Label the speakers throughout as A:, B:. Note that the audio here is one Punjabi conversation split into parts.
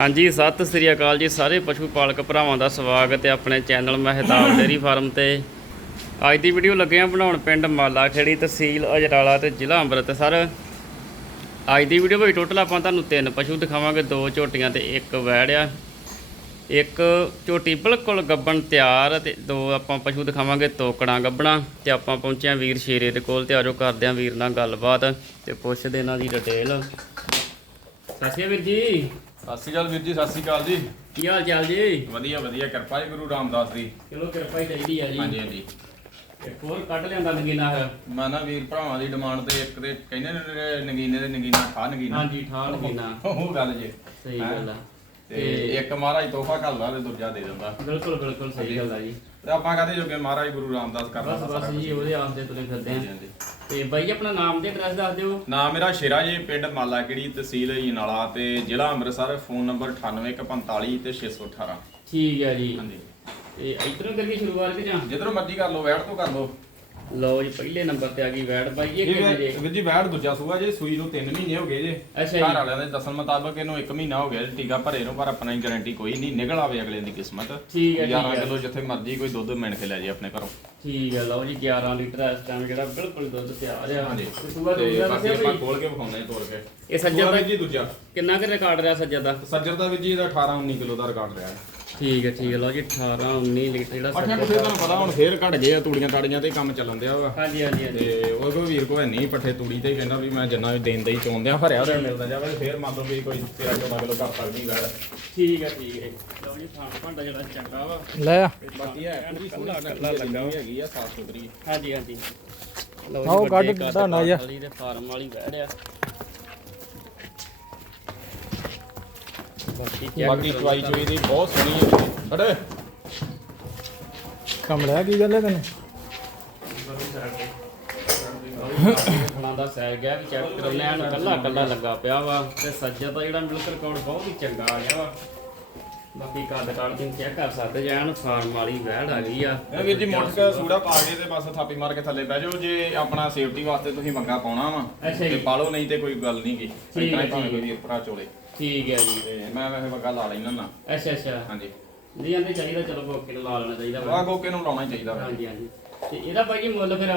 A: ਹਾਂਜੀ, ਸਤਿ ਸ੍ਰੀ ਅਕਾਲ ਜੀ ਸਾਰੇ ਪਸ਼ੂ ਪਾਲਕ ਭਰਾਵਾਂ ਦਾ ਸਵਾਗਤ ਹੈ ਆਪਣੇ ਚੈਨਲ ਮਹਿਤਾਬ ਡੇਰੀ ਫਾਰਮ ਤੇ। ਅੱਜ ਦੀ ਵੀਡੀਓ ਲੱਗੇ ਆ ਬਣਾਉਣ ਪਿੰਡ ਮਾਲਾ ਖੇੜੀ ਤਹਿਸੀਲ ਅਜਰਾਲਾ ਤੇ ਜ਼ਿਲ੍ਹਾ ਅੰਮ੍ਰਿਤਸਰ। ਅੱਜ ਦੀ ਵੀਡੀਓ ਵਿੱਚ ਟੋਟਲ ਆਪਾਂ ਤੁਹਾਨੂੰ ਤਿੰਨ ਪਸ਼ੂ ਦਿਖਾਵਾਂਗੇ, ਦੋ ਝੋਟੀਆਂ ਤੇ ਇੱਕ ਵੈੜ ਆ। ਇੱਕ ਝੋਟੀ ਬਿਲਕੁਲ ਗੱਬਣ ਤਿਆਰ ਆ ਤੇ ਦੋ ਆਪਾਂ ਪਸ਼ੂ ਦਿਖਾਵਾਂਗੇ ਤੋਕੜਾਂ ਗੱਬਣਾ ਤੇ ਆਪਾਂ ਪਹੁੰਚੇ ਆ ਵੀਰ ਸ਼ੇਰੇ ਦੇ ਕੋਲ ਤੇ ਆਜੋ ਕਰਦੇ ਆ ਵੀਰ ਨਾਲ ਗੱਲਬਾਤ ਤੇ ਪੁੱਛਦੇ ਇਹਨਾਂ ਦੀ ਡਿਟੇਲ ਸਤਿ ਸ਼੍ਰੀ ਅਕਾਲ ਵੀਰ ਜੀ।
B: ਸਤਿ ਸ਼੍ਰੀ ਅਕਾਲ ਵੀਰ ਜੀ ਸਤਿ ਸ਼੍ਰੀ ਅਕਾਲ ਜੀ।
A: ਕੀ ਹਾਲ ਚਾਲ ਜੀ?
B: ਵਧੀਆ ਵਧੀਆ ਕਿਰਪਾ ਜੀ ਗੁਰੂ ਰਾਮਦਾਸ ਦੀ।
A: ਚਲੋ ਕਿਰਪਾ ਹੀ ਚਾਹੀਦੀ ਆ ਜੀ।
B: ਹਾਂਜੀ ਹਾਂਜੀ।
A: ਇੱਕ ਹੋਰ ਕੱਢ ਲਿਆਂਦਾ ਨਗੀਨਾ ਹੈ
B: ਮੈਂ ਨਾ ਵੀਰ ਭਰਾਵਾਂ ਦੀ ਡਿਮਾਂਡ ਤੇ ਇੱਕ ਤੇ ਕਹਿੰਦੇ ਨੇ ਨਗੀਨੇ ਦੇ ਨਗੀਨਾ ਖਾ ਨਗੀਨਾ।
A: ਹਾਂਜੀ ਠਾਲ ਨਗੀਨਾ।
B: ਉਹ ਗੱਲ ਜੇ।
A: ਸਹੀ? ਗੱਲ ਆ।
B: ਤੇ ਇੱਕ ਮਹਾਰਾਜ ਤੋਹਫਾ ਘੱਲਦਾ ਤੇ ਦੂਜਾ ਦੇ ਦਿੰਦਾ।
A: ਬਿਲਕੁਲ ਬਿਲਕੁਲ ਸਹੀ ਗੱਲ ਆ ਜੀ।
B: ਤੇ ਆਪਾਂ ਕਹਦੇ ਜੋਗੇ ਮਹਾਰਾਜ ਗੁਰੂ ਰਾਮਦਾਸ ਕਰਨਾ
A: ਬਸ ਬਸ ਜੀ ਉਹਦੇ ਆਸਤੇ ਤੁਰੇ ਫਿਰਦੇ
B: ਹਾਂਜੀ,
A: ਆ। ਤੇ ਬਾਈ ਆਪਣਾ ਨਾਮ ਤੇ ਐਡਰੈਸ ਦੱਸ ਦਿਓ।
B: ਨਾਮ ਮੇਰਾ ਸ਼ੇਰਾ ਜੀ ਪਿੰਡ ਮਾਲਾ ਕਿਹੜੀ ਤਹਿਸੀਲ ਜਨਾਲਾ ਤੇ ਜ਼ਿਲ੍ਹਾ ਅੰਮ੍ਰਿਤਸਰ ਫੋਨ ਨੰਬਰ 98145 ਤੇ 618
A: ਠੀਕ ਹੈ ਜੀ।
B: ਹਾਂਜੀ।
A: ਤੇ ਇਧਰੋਂ ਕਰੀਏ ਸ਼ੁਰੂਆਤ ਕਿ ਜਾਂ?
B: ਜਿੱਧਰੋਂ ਮਰਜ਼ੀ ਕਰ ਲਓ ਵੈੜ ਤੋਂ ਕਰ ਲਓ।
A: ਲਓ ਜੀ ਪਹਿਲੇ ਨੰਬਰ ਤੇ ਆ ਗਈ ਵੈੜ ਬਾਈ ਇਹ
B: ਵੈ-
A: ਜੇ।
B: ਵੀਰ ਜੀ ਵੈੜ ਦੂਜਾ ਸੂਆ ਜੇ ਸੂਈ ਨੂੰ 3 ਮਹੀਨੇ ਹੋ ਗਏ ਜੇ।
A: ਅੱਛਾ ਜੀ।
B: ਘਰ ਵਾਲਿਆਂ ਦੇ ਦੱਸਣ ਮੁਤਾਬਕ ਇਹਨੂੰ 1 ਮਹੀਨਾ ਹੋ ਗਿਆ ਜੀ ਟੀਕਾ ਭਰੇ ਨੂੰ ਪਰ ਆਪਣਾ ਹੀ ਗਾਰੰਟੀ ਕੋਈ ਨਹੀਂ ਨਿਕਲ ਆਵੇ ਅਗਲੇ ਦੀ ਕਿਸਮਤ।
A: ਠੀਕ ਹੈ, ਠੀਕ
B: 11
A: ਹੈ।
B: ਕਿਲੋ ਜਿੱਥੇ ਮਰਜ਼ੀ ਕੋਈ ਦੁੱਧ ਮਿਣ ਕੇ ਲੈ ਜੇ ਆਪਣੇ ਘਰੋਂ।
A: ਠੀਕ ਹੈ ਲਓ ਜੀ 11 ਲੀਟਰ ਇਸ ਟਾਈਮ ਜਿਹੜਾ ਬਿਲਕੁਲ ਦੁੱਧ ਤਿਆਰ ਆ।
B: ਹਾਂਜੀ।
A: ਤੇ ਸੂਆ
B: ਤੇ
A: ਦੂਜਾ
B: ਬਾਕੀ
A: ਦੱਸਿਆ
B: ਆਪਾਂ
A: ਬਈ।
B: ਖੋਲ ਕੇ ਵਿਖਾਉਂਦੇ ਹਾਂ ਤੋੜ ਕੇ।
A: ਇਹ ਸੱਜਰ
B: ਸੱਜਰ
A: ਦਾ
B: ਜੀ ਦੂਜਾ।
A: ਕਿੰਨਾ ਕੁ ਰਿਕਾਰਡ ਰਿਹਾ ਸੱਜਰ ਦਾ?
B: ਸੱਜਰ ਦਾ ਵੀਰ ਜੀ ਇਹਦਾ 18 19 ਕਿਲੋ ਦਾ ਰਿਕਾਰਡ ਰਿਹਾ।
A: ਠੀਕ ਹੈ ਠੀਕ ਹੈ ਲਓ ਜੀ 18 19 ਲੀਟਰ ਜਿਹੜਾ ਸੱਜਰ
B: ਪੁੱਠੇ ਤੁਹਾਨੂੰ ਪਤਾ ਹੁਣ ਫੇਰ ਘਟ ਗਏ ਆ ਤੂੜੀਆਂ ਤਾੜੀਆਂ ਤੇ ਕੰਮ ਚੱਲਣ ਦਿਆ ਵਾ।
A: ਹਾਂਜੀ ਹਾਂਜੀ ਹਾਂਜੀ।
B: ਤੇ ਉਹ ਕੋਈ ਵੀਰ ਕੋ ਹੈ ਨਹੀਂ ਪੱਠੇ ਤੂੜੀ ਤੇ ਹੀ ਕਹਿੰਦਾ ਵੀ ਮੈਂ ਜਿੰਨਾ ਵੀ ਦੇਣ ਦਾ ਹੀ ਚਾਹੁੰਦਿਆ ਭਰਿਆ ਹੋਇਆ ਮਿਲਦਾ ਜਾਵੇ ਫੇਰ ਮੰਨ ਲਓ ਵੀ ਕੋਈ 13 14 ਕਿਲੋ ਘੱਟ ਸਕਦੀ ਵੈੜ
A: ਠੀਕ ਹੈ ਠੀਕ ਹੈ। ਲਓ ਜੀ ਥਾਂ ਭਾਂਡਾ ਜਿਹੜਾ ਚੰਗਾ ਵਾ।
C: ਲੈ ਆ।
B: ਬਾਕੀ ਹੈ ਪੂਰੀ ਸੋਹਣੀ
A: ਕੱਲਾ ਲੱਗਾ ਵਾ।
B: ਹੈਗੀ ਆ ਸਾਫ਼ ਸੁਥਰੀ।
A: ਹਾਂਜੀ ਹਾਂਜੀ। ਲਓ
C: ਆਓ
A: ਵੱਡੇ
C: ਕੱਢ
A: ਕੱਦ
C: ਢਾਣਾ ਜਿਹਾ।
A: ਵਾਲੀ ਦੇ ਫਾਰਮ ਵਾਲੀ ਵਹਿੜ ਆ ਬਾਕੀ
B: ਚਵਾਈ ਚੋਈ ਦੀ ਬਹੁਤ ਸੋਹਣੀ ਹੈ। ਅੜੇ
C: ਕਮਲਿਆ ਕੀ ਗੱਲ ਹੈ ਤੈਨੂੰ?
A: ਫਲਾਂ ਦਾ ਸੈਰ ਗਿਆ ਵੀ ਚੈੱਕ ਕਰੋ। ਲੈਣ ਕੱਲਾ ਕੱਲਾ ਲੱਗਾ ਪਿਆ ਵਾ ਤੇ ਸੱਜਾ ਦਾ ਜਿਹੜਾ ਮਿਲਕ ਰਿਕਾਰਡ ਬਹੁਤ ਹੀ ਚੰਗਾ ਆ ਗਿਆ ਵਾ। ਬਾਕੀ ਕੱਦ ਕਾੜ ਦੀ ਚੈੱਕ ਕਰ ਸਕਦੇ ਜਾਨ ਫਾਰਮ ਵਾਲੀ ਵਹਿੜ ਆ ਗਈ ਆ।
B: ਇਹ ਵੀਰ ਜੀ ਕੇ ਸੂੜਾ ਪਾ ਕੇ ਤੇ ਬਸ ਥਾਪੀ ਮਾਰ ਕੇ ਥੱਲੇ ਬਹਿ ਜਾਓ ਜੇ ਆਪਣਾ ਸੇਫਟੀ ਵਾਸਤੇ ਤੁਸੀਂ ਮੰਗਾ ਪਾਉਣਾ ਵਾ
A: ਅੱਛਾ
B: ਤੇ
A: ਜੀ
B: ਪਾਲੋ ਨਹੀਂ ਤੇ ਕੋਈ ਗੱਲ ਨਹੀਂ ਗੀ।
A: ਠੀਕ
B: ਇਤਨਾ
A: ਹੈ,
B: ਹੀ ਭਾਵੇਂ ਕੋਈ ਚੋਲੇ।
A: ਠੀਕ ਹੈ ਜੀ।
B: ਤੇ ਮੈਂ ਵੈਸੇ ਵਗਾ ਲਾ ਲੈਣਾ ਨਾ
A: ਅੱਛਾ ਅੱਛਾ।
B: ਹਾਂਜੀ।
A: ਨਹੀਂ ਜਾਂਦੇ ਚਾਹੀਦਾ ਚਲੋ ਗੋਕੇ ਨੂੰ ਲਾ ਲੈਣਾ ਚਾਹੀਦਾ ਵਾ।
B: ਗੋਕੇ ਨੂੰ ਲਾਉਣਾ ਹੀ ਚਾਹੀਦਾ।
A: ਹਾਂਜੀ ਹਾਂਜੀ। ਤੇ ਇਹਦਾ ਬਾਈ ਜੀ ਮੁੱਲ ਫਿਰ?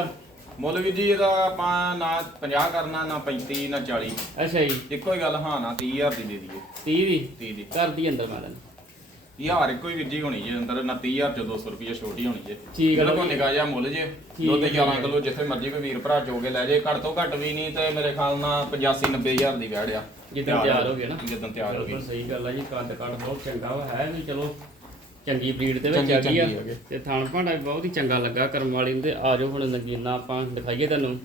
B: ਮੁੱਲ ਵੀਰ ਜੀ ਇਹਦਾ ਆਪਾਂ ਨਾ 50 ਕਰਨਾ ਨਾ 35 ਨਾ 40
A: ਅੱਛਾ ਜੀ।
B: ਇੱਕੋ ਹੀ ਗੱਲ ਹਾਂ ਨਾ 30000 ਦੀ ਦੇ ਦਈਏ।
A: 30 ਦੀ?
B: 30 ਦੀ।
A: ਘਰ ਦੀ ਅੰਦਰ ਮਾਰਨ।
B: ਹਜ਼ਾਰ ਇੱਕੋ ਹੀ ਵੀਰ ਜੀ ਹੋਣੀ ਜੇ ਅੰਦਰ ਨਾ 30000 ਚ 200 ਰੁਪਏ ਛੋਟੀ ਹੋਣੀ ਜੇ।
A: ਠੀਕ ਹੈ ਬਾਈ।
B: ਨਿਕਾ ਜਿਹਾ ਮੁੱਲ ਜੇ ਦੁੱਧ
A: ਹੈ,
B: 11
A: ਠੀਕ ਹੈ।
B: ਕਿਲੋ ਜਿੱਥੇ ਮਰਜ਼ੀ ਕੋਈ ਵੀਰ ਭਰਾ ਚੋ ਕੇ ਲੈ ਜੇ ਘੱਟ ਤੋਂ ਘੱਟ ਵੀ ਨਹੀਂ ਤੇ ਮੇਰੇ ਖਿਆਲ ਨਾਲ 85 90000 ਦੀ ਵੈੜ ਆ।
A: ਜਿੱਦਣ ਤਿਆਰ ਹੋ ਗਏ ਨਾ।
B: ਜਿੱਦਾਂ ਤਿਆਰ ਹੋ ਗਈ
A: ਸਹੀ ਗੱਲ ਆ ਜੀ ਕੱਦ ਕੱਦ ਬਹੁਤ ਚੰਗਾ ਵਾ ਹੈ ਵੀ ਚਲੋ ਚੰਗੀ ਬਰੀਡ ਦੇ ਵਿੱਚ
B: ਚੰਗੀ-
A: ਆ ਗਈ ਆ।
B: ਚੰਗੀ।
A: ਤੇ ਥਾਣ ਭਾਂਡਾ ਵੀ ਬਹੁਤ ਹੀ ਚੰਗਾ ਲੱਗਾ ਕਰਮ ਵਾਲੀ ਨੂੰ ਤੇ ਆ ਜਾਓ ਹੁਣ ਨਗੀਨਾ ਆਪਾਂ ਦਿਖਾਈਏ ਤੁਹਾਨੂੰ।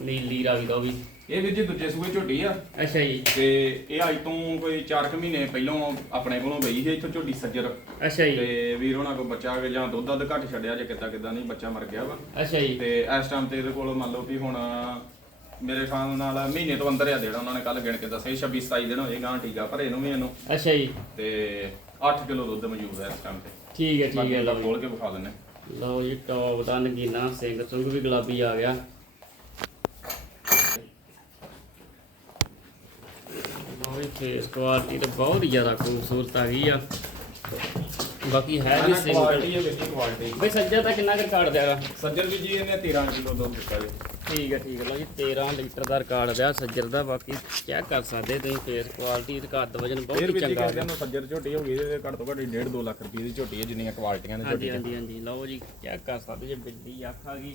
A: ਨੀਲੀ ਰਾਵੀ ਦਾ ਵੀ।
B: ਇਹ ਵੀਰ ਜੀ ਦੂਜੇ ਸੂਏ ਝੋਟੀ ਆ।
A: ਅੱਛਾ ਜੀ।
B: ਤੇ ਇਹ ਅੱਜ ਤੋਂ ਕੋਈ 4 ਕੁ ਮਹੀਨੇ ਪਹਿਲਾਂ ਆਪਣੇ ਕੋਲੋਂ ਗਈ ਸੀ ਇੱਥੋਂ ਝੋਟੀ ਸੱਜਰ।
A: ਅੱਛਾ ਜੀ।
B: ਤੇ ਵੀਰ ਹੋਣਾ ਕੋ ਬੱਚਾ ਆ ਗਿਆ ਜਾਂ ਦੁੱਧ ਦੱਧ ਘੱਟ ਛੱਡਿਆ ਜੇ ਕਿੱਦਾਂ ਕਿੱਦਾਂ ਨਹੀਂ ਬੱਚਾ ਮਰ ਗਿਆ ਵਾ।
A: ਅੱਛਾ ਜੀ।
B: ਤੇ ਇਸ ਟਾਈਮ ਤੇ ਇਹਦੇ ਕੋਲ ਮੰਨ ਲਓ ਵੀ ਹੁਣ ਮੇਰੇ ਖਿਆਲ ਨਾਲ ਮਹੀਨੇ ਤੋਂ ਅੰਦਰ ਆ ਜਿਹੜਾ ਉਹਨਾਂ ਨੇ ਕੱਲ ਗਿਣ ਕੇ ਦੱਸਿਆ 26 27 ਦਿਨ ਹੋਏ ਗਾਂ ਟੀਕਾ ਭਰੇ ਨੂੰ ਵੀ ਇਹਨੂੰ।
A: ਅੱਛਾ ਜੀ।
B: ਤੇ 8 ਕਿਲੋ ਦੁੱਧ ਮੌਜੂਦ ਹੈ ਇਸ ਟਾਈਮ ਤੇ।
A: ਠੀਕ ਹੈ ਠੀਕ ਹੈ ਲਓ
B: ਖੋਲ ਕੇ ਵਿਖਾ ਦਿੰਨੇ।
A: ਲਓ ਜੀ ਟੌਪ ਦਾ ਨਗੀਨਾ ਸਿੰਘ ਸੁੰਗ ਵੀ ਗੁਲਾਬੀ ਆ ਗਿਆ। ਫੇਸ ਕੁਆਲਿਟੀ ਤਾਂ ਬਹੁਤ ਹੀ ਜ਼ਿਆਦਾ ਖੂਬਸੂਰਤ ਆ ਗਈ ਆ। ਬਾਕੀ ਹੈ ਵੀ ਸਿੰਗਲ
B: ਕੁਆਲਿਟੀ ਹੈ ਵੇਖੀ ਕੁਆਲਿਟੀ
A: ਬਈ ਸੱਜਾ ਤਾਂ ਕਿੰਨਾ ਕੁ ਰਿਕਾਰਡ ਦਿਆਗਾ
B: ਸੱਜਰ ਵੀ ਜੀ ਇਹਨੇ 13 ਕਿਲੋ ਦੁੱਧ ਦਿੱਤਾ ਜੀ।
A: ਠੀਕ ਹੈ ਠੀਕ ਹੈ। ਲਓ ਜੀ 13 ਲੀਟਰ ਦਾ ਰਿਕਾਰਡ ਦਿਆ ਸੱਜਰ ਦਾ। ਬਾਕੀ ਚੈੱਕ ਕਰ ਸਕਦੇ ਤੁਸੀਂ ਫੇਸ ਕੁਆਲਿਟੀ ਤੇ ਕੱਦ ਵਜਨ ਬਹੁਤ ਹੀ ਚੰਗਾ
B: ਕਹਿੰਦੇ ਨੂੰ ਸੱਜਰ ਝੋਟੀ ਹੋ ਗਈ ਇਹਦੇ ਘੱਟ ਤੋਂ ਘੱਟ 1.5 2 ਲੱਖ ਰੁਪਏ ਦੀ ਝੋਟੀ ਹੈ ਜਿੰਨੀਆਂ ਕੁਆਲਿਟੀਆਂ ਨੇ ਝੋਟੀ
A: ਹਾਂਜੀ ਹਾਂਜੀ। ਲਓ ਜੀ ਚੈੱਕ ਕਰ ਸਕਦੇ ਜੇ ਬਿੱਲੀ ਅੱਖ ਆ ਗਈ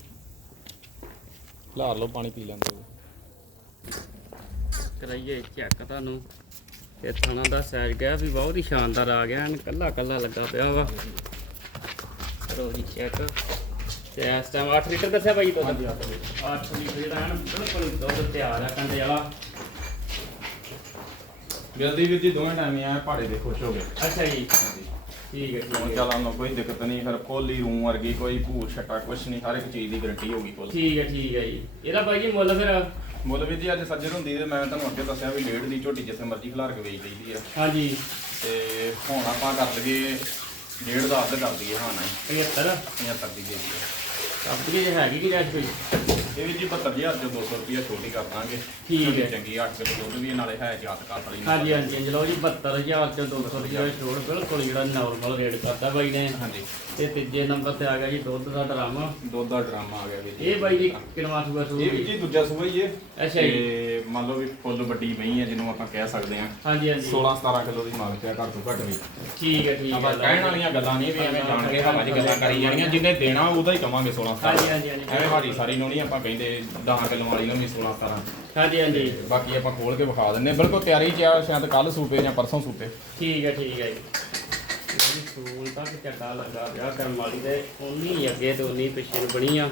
B: ਲਾਰ ਲਓ ਪਾਣੀ ਪੀ ਲੈਂਦੇ
A: ਕਰਾਈਏ ਚੈੱਕ ਤੁਹਾਨੂੰ। ਤੇ ਥਣਾ ਦਾ ਸਾਈਜ਼ ਗਿਆ ਵੀ ਬਹੁਤ ਹੀ ਸ਼ਾਨਦਾਰ ਆ ਗਿਆ ਐਨ ਕੱਲਾ ਕੱਲਾ ਲੱਗਾ ਪਿਆ ਵਾ। ਕਰੋ ਜੀ ਚੈੱਕ ਤੇ ਇਸ ਟਾਈਮ 8 ਲੀਟਰ ਦੱਸਿਆ ਭਾਈ ਦੁੱਧ 8 ਲੀਟਰ। ਜਿਹੜਾ ਐਨ ਬਿਲਕੁਲ ਦੁੱਧ ਤਿਆਰ ਆ ਕੰਡੇ ਵਾਲਾ।
B: ਜਲਦੀ ਜੀ ਦੋਵੇਂ ਟਾਈਮ ਆ ਪਹਾੜੇ ਦੇ ਖੁਸ਼ ਹੋ ਗਏ।
A: ਅੱਛਾ ਜੀ। ਠੀਕ ਹੈ ਠੀਕ ਹੈ।
B: ਚੱਲਾਂ ਨੂੰ ਕੋਈ ਦਿੱਕਤ ਨਹੀਂ ਫਿਰ ਕੋਲੀ ਰੂਮ ਵਰਗੀ ਕੋਈ ਭੂਰ ਛੱਟਾ ਕੁਛ ਨਹੀਂ ਹਰ ਇੱਕ ਚੀਜ਼ ਦੀ ਗਾਰੰਟੀ ਹੋਗੀ ਕੋਲ।
A: ਠੀਕ ਹੈ ਠੀਕ ਹੈ ਜੀ। ਇਹਦਾ ਭਾਈ ਜੀ ਮੁੱਲ ਫਿਰ
B: ਮੁੱਲ ਵੀ ਜੀ ਅੱਜ ਸੱਜਰ ਹੁੰਦੀ ਤੇ ਮੈਂ ਤੁਹਾਨੂੰ ਅੱਗੇ ਦੱਸਿਆ ਵੀ ਡੇਢ ਦੀ ਝੋਟੀ ਜਿੱਥੇ ਮਰਜ਼ੀ ਖਿਲਾਰ ਕੇ ਵੇਚ ਲਈਦੀ ਆ।
A: ਹਾਂਜੀ।
B: ਤੇ ਹੁਣ ਆਪਾਂ ਕਰ ਲਈਏ ਡੇਢ ਦਾ ਅੱਧ ਕਰ ਦਈਏ ਹਾਂ ਨਾ
A: 75
B: 75 ਦੀ ਦੇ ਦਈਏ।
A: ਆਪਣੀ ਹੈਗੀ ਕਿ ਜੱਜ ਕੋਈ?
B: ਇਹ ਵੀ ਜੀ 72000 ਚ 200 ਰੁਪਿਆ ਛੋਟੀ ਕਰ ਦਾਂਗੇ।
A: ਠੀਕ ਹੈ।
B: ਚੰਗੀ 8 ਕਿਲੋ ਦੁੱਧ ਵੀ ਨਾਲੇ ਹੈ ਜਾਤ ਕਾਤ ਵਾਲੀ।
A: ਹਾਂਜੀ ਹਾਂਜੀ ਹਾਂਜੀ, ਲਓ ਜੀ 72000 ਚ 200 ਰੁਪਏ ਛੋੜ ਬਿਲਕੁਲ ਜਿਹੜਾ ਨਾਰਮਲ ਰੇਟ ਕਰਦਾ ਬਾਈ ਨੇ।
B: ਹਾਂਜੀ।
A: ਤੇ ਤੀਜੇ ਨੰਬਰ ਤੇ ਆ ਗਿਆ ਜੀ ਦੁੱਧ ਦਾ ਡਰਮ।
B: ਦੁੱਧ ਦਾ ਡਰਾਮਾ ਆ ਗਿਆ ਵੀ
A: ਇਹ ਬਾਈ ਜੀ ਕਿਨਵਾ ਸੂਗਾ
B: ਇਹ ਵੀ ਜੀ ਦੂਜਾ ਸੂਆ ਹੀ ਹੈ।
A: ਅੱਛਾ ਜੀ।
B: ਤੇ ਮੰਨ ਲਓ ਵੀ ਫੁੱਲ ਵੱਡੀ ਮਹੀਂ ਹੈ ਜਿਹਨੂੰ ਆਪਾਂ ਕਹਿ ਸਕਦੇ ਹਾਂ।
A: ਹਾਂਜੀ ਹਾਂਜੀ।
B: 16 17 ਕਿਲੋ ਦੀ ਮੰਗ ਤੇ ਆ ਘੱਟ ਤੋਂ ਘੱਟ ਵੀ।
A: ਠੀਕ ਹੈ ਠੀਕ
B: ਆਪਾਂ
A: ਹੈ
B: ਕਹਿਣ ਵਾਲੀਆਂ ਗੱਲਾਂ ਨਹੀਂ ਵੀ ਐਵੇਂ ਜਾਣ ਕੇ ਹਵਾ 'ਚ ਗੱਲਾਂ ਕਰੀ ਜਾਣੀਆਂ ਜਿਹਨੇ ਦੇਣਾ ਉਹਦਾ ਹੀ ਕਵਾਂਗੇ 16
A: ਹਾਂਜੀ
B: 17
A: ਹਾਂਜੀ ਹਾਂਜੀ।
B: ਐਵੇਂ ਹਾਰੀ ਸਾਰੀ ਨੂੰ ਨਹੀਂ ਆਪਾਂ। ਕਹਿੰਦੇ 10 ਕਿਲੋ ਵਾਲੀ ਨੂੰ ਵੀ 16 17
A: ਹਾਂਜੀ। ਹਾਂਜੀ
B: ਬਾਕੀ ਆਪਾਂ ਖੋਲ ਕੇ ਵਿਖਾ ਦਿੰਨੇ ਬਿਲਕੁਲ ਤਿਆਰੀ 'ਚ ਆ ਸ਼ਾਇਦ ਕੱਲ ਸੂਪੇ ਜਾਂ ਪਰਸੋਂ ਸੂਪੇ
A: ਠੀਕ ਹੈ ਠੀਕ ਹੈ ਜੀ। ਇਹ ਸੂਲ ਤੱਕ ਚੱਟਾ ਲੱਗਾ ਪਿਆ ਕਰਮ ਵਾਲੀ ਦੇ ਉਨੀ ਅੱਗੇ ਤੇ ਉਨੀ ਪਿੱਛੇ ਨੂੰ ਬਣੀ ਆ।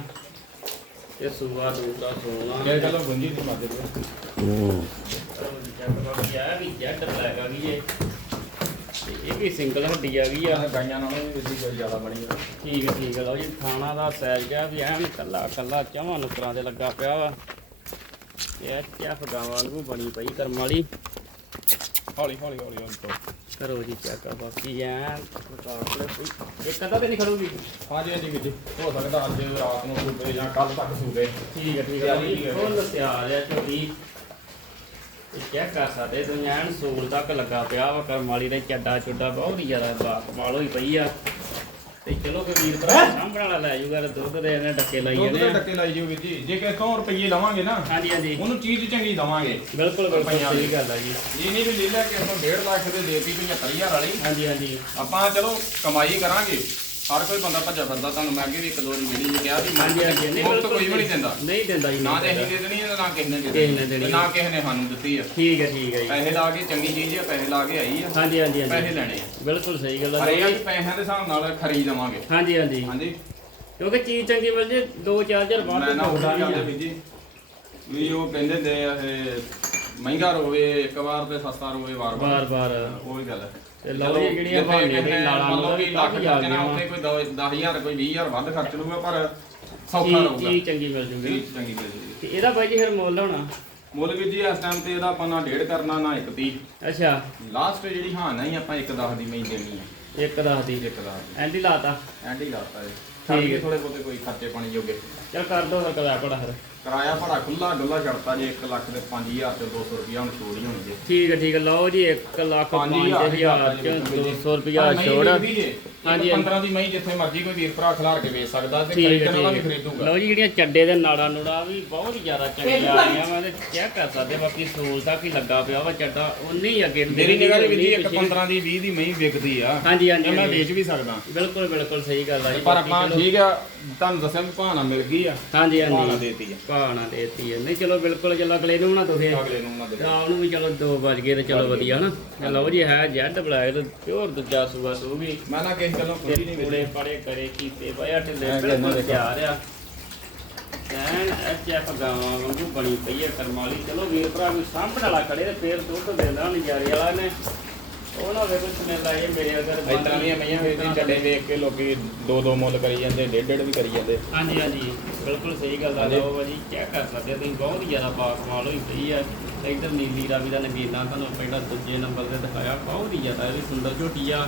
A: ਤੇ ਸੂਆ ਦੂਸਰਾ ਸੋਨਾ।
B: ਇਹ ਚਲੋ ਗੁੰਜੀ ਦੀ ਮਾਦੇ ਦੇ
A: ਜੱਟ ਬਾਕੀ ਆ ਵੀ ਜੱਟ ਆ ਗਈ ਇਹ ਤੇ ਇਹ ਵੀ ਸਿੰਗਲ ਹੱਡੀ ਆ ਗਈ ਆ।
B: ਗਾਈਆਂ ਨਾਲੋਂ ਵੀ ਇਹਦੀ ਜ਼ਿਆਦਾ ਬਣੀ ਆ।
A: ਠੀਕ ਹੈ ਠੀਕ ਹੈ ਲਓ ਜੀ ਥਾਣਾ ਦਾ ਸਾਈਜ਼ ਗਿਆ ਵੀ ਐਨ ਕੱਲਾ ਕੱਲਾ ਚਵਾਂ ਨੁਕਰਾਂ ਦੇ ਲੱਗਾ ਪਿਆ ਵਾ। ਇਹ ਚੈਫ ਗਾਵਾਂ ਵਾਂਗੂ ਬਣੀ ਪਈ ਕਰਮ ਵਾਲੀ।
B: ਹੌਲੀ ਹੌਲੀ ਹੌਲੀ ਹੌਲੀ ਤੋਂ।
A: ਕਰੋ ਜੀ ਚੈੱਕ ਬਾਕੀ ਐਨ ਮੁਕਾਬਲੇ ਕੋਈ ਇੱਕ ਅੱਧਾ ਤੇ ਨਹੀਂ ਖੜੂਗੀ।
B: ਹਾਂਜੀ ਹਾਂਜੀ ਵੀਰ ਜੀ ਹੋ ਸਕਦਾ ਅੱਜ ਰਾਤ ਨੂੰ ਸੂਪੇ ਜਾਂ ਕੱਲ ਤੱਕ ਸੂਪੇ
A: ਠੀਕ ਹੈ ਠੀਕ ਹੈ
B: ਤਿਆਰੀ
A: ਜੀ
B: ਹੈ।
A: ਫੁੱਲ ਤਿਆਰ ਹੈ ਝੋਟੀ ਇਹ ਚੈੱਕ ਕਰ ਸਕਦੇ? ਤੁਸੀਂ ਐਨ ਸੂਲ ਤੱਕ ਲੱਗਾ ਪਿਆ ਵਾ ਕਰਮ ਵਾਲੀ ਦੇ ਚੱਡਾ ਚੁੱਡਾ ਬਹੁਤ ਹੀ ਜ਼ਿਆਦਾ ਬਾ ਕਮਾਲ ਹੋਈ ਪਈ ਆ। ਤੇ ਚਲੋ ਕੋਈ ਵੀਰ ਭਰਾ ਸਾਂਭਣ ਵਾਲਾ ਲੈ ਜਾਊਗਾ ਤੇ ਦੁੱਧ ਦੇ ਇਹਨੇ ਡੱਕੇ ਲਾਈ
B: ਦੁੱਧ ਦੇ। ਟੱਕੇ ਲਾਈ ਜਿਓ ਵੀਰ ਜੀ। ਜੇ ਕਿ 100 ਰੁਪਏ ਲਵਾਂਗੇ ਨਾ
A: ਹਾਂਜੀ ਹਾਂਜੀ।
B: ਉਹਨੂੰ ਚੀਜ਼ ਚੰਗੀ ਦਵਾਂਗੇ।
A: ਬਿਲਕੁਲ ਬਿਲਕੁਲ ਸਹੀ। ਗੱਲ ਆ ਜੀ।
B: ਇਹ ਨਹੀਂ ਵੀ ਲੈ ਲਿਆ ਕਿ ਆਪਾਂ 1.5 ਲੱਖ ਦੇ ਦੇਤੀ 75000 ਵਾਲੀ।
A: ਹਾਂਜੀ ਹਾਂਜੀ।
B: ਆਪਾਂ ਚਲੋ ਕਮਾਈ ਕਰਾਂਗੇ। ਹਰ ਕੋਈ ਬੰਦਾ ਭੱਜਾ ਫਿਰਦਾ ਤੁਹਾਨੂੰ ਮੈਂ ਅੱਗੇ ਵੀ ਇੱਕ ਦੋ ਵਾਰੀ ਕਿਹਾ ਵੀ
A: ਹਾਂਜੀ ਹਾਂਜੀ। ਨਹੀਂ
B: ਮੁਫਤ
A: ਬਿਲਕੁਲ
B: ਕੋਈ ਵੀ ਨਹੀਂ ਦਿੰਦਾ।
A: ਨਹੀਂ ਦਿੰਦਾ ਜੀ
B: ਨਾ ਤੇ ਅਸੀਂ। ਦੇ ਦੇਣੀ ਹੈ ਨਾ ਕਿਸੇ ਨੇ ਦੇ
A: ਕਿਸੇ ਨੇ
B: ਦੇਣੀ ਨਾ ਕਿਸੇ ਨੇ ਸਾਨੂੰ ਦਿੱਤੀ ਆ।
A: ਠੀਕ ਹੈ ਠੀਕ ਹੈ ਜੀ।
B: ਪੈਸੇ ਲਾ ਕੇ ਚੰਗੀ ਚੀਜ਼ ਹੈ ਪੈਸੇ ਲਾ ਕੇ ਆਈ ਆ।
A: ਹਾਂਜੀ ਹਾਂਜੀ
B: ਪੈਸੇ
A: ਹਾਂਜੀ
B: ਲੈਣੇ ਆ।
A: ਬਿਲਕੁਲ ਸਹੀ ਗੱਲ
B: ਪਰ
A: ਆ
B: ਇਹ ਆ ਕਿ ਪੈਸਿਆਂ ਦੇ ਹਿਸਾਬ ਨਾਲ ਖਰੀਦ ਦਵਾਂਗੇ
A: ਹਾਂਜੀ ਹਾਂਜੀ।
B: ਹਾਂਜੀ।
A: ਕਿਉਂਕਿ ਚੀਜ਼ ਚੰਗੀ ਮਿਲ ਜੇ 2-4000
B: ਮੈਂ
A: ਬਾਅਦ
B: ਨਾ
A: ਤੋਂ
B: ਉਹਦਾ
A: ਆ।
B: ਵੀ ਜੀ। ਵੀ ਉਹ ਕਹਿੰਦੇ ਹੁੰਦੇ ਆ ਇਹ ਮਹਿੰਗਾ ਰੋਵੇ ਇੱਕ ਵਾਰ ਤੇ ਸਸਤਾ ਰੋਵੇ ਵਾਰ-ਵਾਰ।
A: ਬਾਰ-ਬਾਰ
B: ਉਹ ਹੀ ਗੱਲ ਹੈ
A: ਤੇ ਲਓ ਜੀ ਜਿਹੜੀਆਂ ਦੇ ਨਾਲਾਂ
B: ਮੰਨ ਲਓ
A: ਨੂੰ
B: ਵੀ ਲੱਖ ਖਰਚਣਾ
A: ਗਈਆਂ
B: ਉੱਥੇ ਕੋਈ 10000 ਕੋਈ 20000 ਵੱਧ ਖਰਚ ਲੂਗਾ ਪਰ ਸੌਖਾ ਰਹੂਗਾ।
A: ਚੀਜ਼ ਚੰਗੀ ਮਿਲ ਜੂਗੀ।
B: ਚੰਗੀ ਮਿਲ ਜੂਗੀ।
A: ਤੇ ਇਹਦਾ ਬਾਈ ਜੀ ਫਿਰ ਮੁੱਲ ਹੋਣਾ?
B: ਮੁੱਲ ਵੀ ਜੀ ਇਸ ਟਾਈਮ ਤੇ ਇਹਦਾ ਆਪਾਂ ਨਾ ਡੇਢ ਕਰਨਾ ਨਾ 130
A: ਅੱਛਾ।
B: ਲਾਸਟ ਜਿਹੜੀ ਹਾਂ ਨਹੀਂ ਆਪਾਂ 110 ਦੀ ਮਈ ਦੇਣੀ ਹੈ
A: ਇੱਕ ਦਸ ਦੀ।
B: 110 ਦੀ।
A: ਐਂਟੀ ਲਾਤਾ।
B: ਐਂਡੀ ਲਾਤਾ ਜੀ।
A: ਠੀਕ ਹੈ।
B: ਥੋੜੇ ਬਹੁਤੇ ਕੋਈ ਖਰਚੇ ਪਾਣੀ ਜੋਗੇ।
A: ਚਲ ਕਰ ਦੋ ਫਿਰ ਕਦਾ ਕੋੜਾ ਫਿਰ।
B: ਕਿਰਾਇਆ ਭਾੜਾ ਖੁੱਲਾ ਡੁੱਲਾ ਛੜਤਾ ਜੇ 1 ਲੱਖ ਦੇ 5000 ਤੇ 200 ਰੁਪਿਆ ਹੁਣ ਛੋੜ ਹੀ ਹੋਣੀ ਜੇ
A: ਠੀਕ ਹੈ ਠੀਕ ਹੈ। ਲਓ ਜੀ 1 ਲੱਖ 5000 ਚ 200 ਰੁਪਿਆ ਛੋੜ। ਹਾਂਜੀ,
B: ਇੱਕ 15 ਦੀ ਮਈ ਜਿੱਥੇ ਮਰਜ਼ੀ ਕੋਈ ਵੀਰ ਭਰਾ ਖਿਲਾਰ ਕੇ ਵੇਚ ਸਕਦਾ ਤੇ ਖਰੀਦਣ ਵਾਲਾ ਵੀ ਖਰੀਦੂਗਾ।
A: ਲਓ ਜੀ ਜਿਹੜੀਆਂ ਚੱਡੇ ਦੇ ਨਾੜਾ ਨੂੜਾ ਵੀ ਬਹੁਤ ਹੀ ਜ਼ਿਆਦਾ ਚੰਗੀਆਂ ਆ ਰਹੀਆਂ ਮੈਂ ਤੇ ਚੈੱਕ ਕਰ ਸਕਦੇ ਬਾਕੀ ਸੂਲ ਤੱਕ ਹੀ ਲੱਗਾ ਪਿਆ ਵਾ ਚੱਡਾ ਉਨੀ ਹੀ ਅੱਗੇ ਨੂੰ
B: ਮੇਰੀ ਨਿਗਾਹ ਦੇ ਵਿੱਚ
A: ਉਨੀ
B: ਇੱਕ
A: ਪਿੱਛੇ।
B: 15 ਦੀ 20 ਦੀ ਮਈ ਵਿਕਦੀ ਆ।
A: ਹਾਂਜੀ ਹਾਂਜੀ
B: ਤੇ ਮੈਂ। ਵੇਚ ਵੀ ਸਕਦਾ।
A: ਬਿਲਕੁਲ ਬਿਲਕੁਲ ਸਹੀ ਗੱਲ ਆ ਜੀ
B: ਪਰ
A: ਬਾਕੀ
B: ਆਪਾਂ
A: ਚਲੋ-
B: ਠੀਕ ਆ ਤੁਹਾਨੂੰ ਦੱਸਿਆ ਵੀ ਭਾਣਾ ਮਿਲ ਗਈ ਆ।
A: ਹਾਂਜੀ
B: ਭਾਣਾ
A: ਹਾਂਜੀ
B: ਦੇਤੀ ਆ।
A: ਭਾਣਾ ਦੇਤੀ ਹੈ ਨਹੀਂ ਚਲੋ ਬਿਲਕੁਲ ਚਲੋ ਅਗਲੇ ਨੂੰ ਨਾ ਤੁਸੀਂ।
B: ਅਗਲੇ ਨੂੰ ਨਾ ਦੇ
A: ਰਾਮ ਨੂੰ ਵੀ ਚਲੋ 2 ਵਜ ਗਏ ਤੇ ਚਲੋ ਵਧੀਆ ਹਨਾ ਲਓ ਜੀ ਹੈ ਜੈਡ ਬਲੈਕ ਤੇ ਪਿਓਰ ਦੂਜਾ ਸੂਆ ਸੂਗੀ
B: ਮੈਂ ਨਾ ਕਿਸੇ ਗੱਲੋਂ ਖੁਸ਼ੀ ਨਹੀਂ
A: ਪੂਰੇ
B: ਵੇਚੀ
A: ਪੜੇ ਕਰੇ ਕੀਤੇ ਬਈ ਢਿੱਲੇ
B: ਮੈਂ ਕਹਿੰਦਾ
A: ਬਿਲਕੁਲ
B: ਦੇਖੋ।
A: ਤਿਆਰ ਆ। ਐਨ ਐਚਐਫ ਗਾਵਾਂ ਵਾਂਗੂ ਬਣੀ ਪਈ ਹੈ ਕਰਮ ਵਾਲੀ ਚਲੋ ਵੀਰ ਭਰਾ ਵੀ ਸਾਂਭਣ ਵਾਲਾ ਖੜੇ ਤੇ ਫੇਰ ਦੁੱਧ ਦਿੰਦਾ ਨਜ਼ਾਰੇ ਵਾਲਾ ਨੇ। ਉਹ ਨਾ ਵੇਖੋ ਸਮੇਲ ਆਏ ਮੇਰੇ ਅਗਰ
B: ਇਸ ਤਰ੍ਹਾਂ ਦੀਆਂ ਮਈਆਂ ਵੇਚਦੀ ਚੱਡੇ ਵੇਖ ਕੇ ਲੋਕੀ ਦੋ ਦੋ ਮੁੱਲ ਕਰੀ ਜਾਂਦੇ ਡੇਢ ਡੇਢ ਵੀ ਕਰੀ ਜਾਂਦੇ।
A: ਹਾਂਜੀ ਹਾਂਜੀ। ਬਿਲਕੁਲ ਸਹੀ ਗੱਲ ਆ
B: ਹਾਂਜੀ।
A: ਲਓ ਭਾਜੀ ਚੈੱਕ ਕਰ ਸਕਦੇ ਤੁਸੀਂ ਬਹੁਤ ਜ਼ਿਆਦਾ ਬਾਕਮਾਲ ਹੋਈ ਪਈ ਆ। ਇੱਧਰ ਨੀਲੀ ਰਾਵੀ ਦਾ ਨਗੀਨਾ ਤੁਹਾਨੂੰ ਪਹਿਲਾਂ ਦੂਜੇ ਨੰਬਰ ਤੇ ਦਿਖਾਇਆ। ਬਹੁਤ ਹੀ ਜ਼ਿਆਦਾ ਇਹ ਵੀ ਸੁੰਦਰ ਝੋਟੀ ਆ।